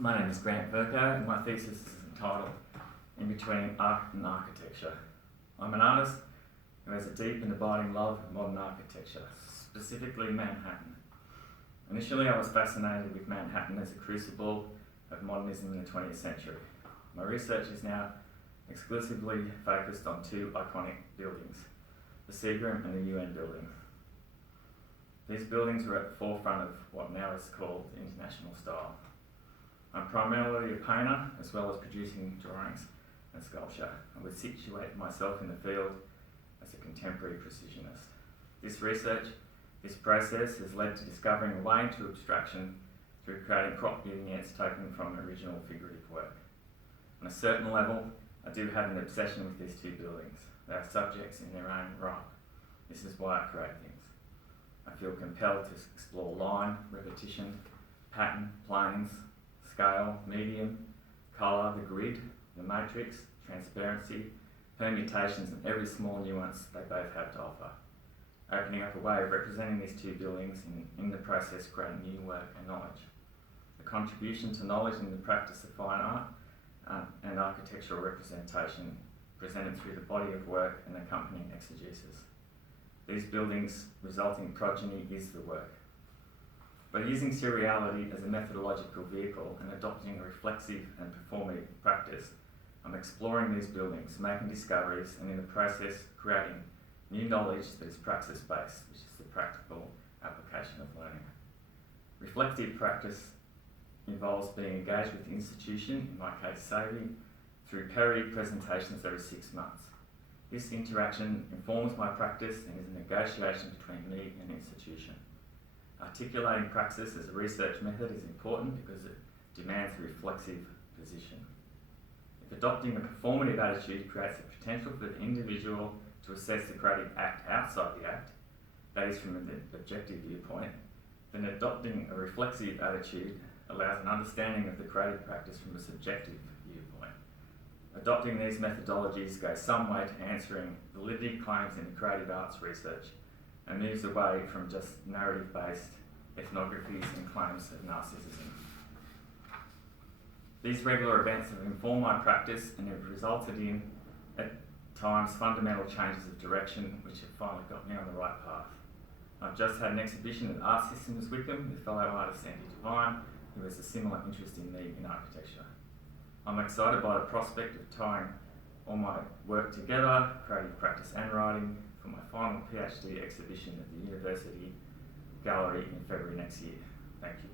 My name is Grant Verco and my thesis is entitled In Between Art and Architecture. I'm an artist who has a deep and abiding love of modern architecture, specifically Manhattan. Initially I was fascinated with Manhattan as a crucible of modernism in the 20th century. My research is now exclusively focused on two iconic buildings, the Seagram and the UN building. These buildings were at the forefront of what now is called the international style. I'm primarily a painter, as well as producing drawings and sculpture, and would situate myself in the field as a contemporary precisionist. This process has led to discovering a way into abstraction through creating crop vignettes taken from original figurative work. On a certain level, I do have an obsession with these two buildings. They are subjects in their own right. This is why I create things. I feel compelled to explore line, repetition, pattern, planes, scale, medium, colour, the grid, the matrix, transparency, permutations and every small nuance they both have to offer, opening up a way of representing these two buildings and in the process creating new work and knowledge. The contribution to knowledge in the practice of fine art and architectural representation presented through the body of work and accompanying exegesis. These buildings' resulting progeny is the work. By using seriality as a methodological vehicle and adopting a reflexive and performative practice, I'm exploring these buildings, making discoveries, and in the process creating new knowledge that is praxis-based, which is the practical application of learning. Reflective practice involves being engaged with the institution, in my case Savvy, through periodic presentations every 6 months. This interaction informs my practice and is a negotiation between me and the institution. Articulating praxis as a research method is important because it demands a reflexive position. If adopting a performative attitude creates the potential for the individual to assess the creative act outside the act, that is from an objective viewpoint, then adopting a reflexive attitude allows an understanding of the creative practice from a subjective viewpoint. Adopting these methodologies goes some way to answering validity claims in the creative arts research and moves away from just narrative-based ethnographies and claims of narcissism. These regular events have informed my practice and have resulted in, at times, fundamental changes of direction which have finally got me on the right path. I've just had an exhibition at Art Systems Wickham with fellow artist Sandy Devine, who has a similar interest in me in architecture. I'm excited by the prospect of tying all my work together, creative practice and writing, for my final PhD exhibition at the University Gallery in February next year. Thank you.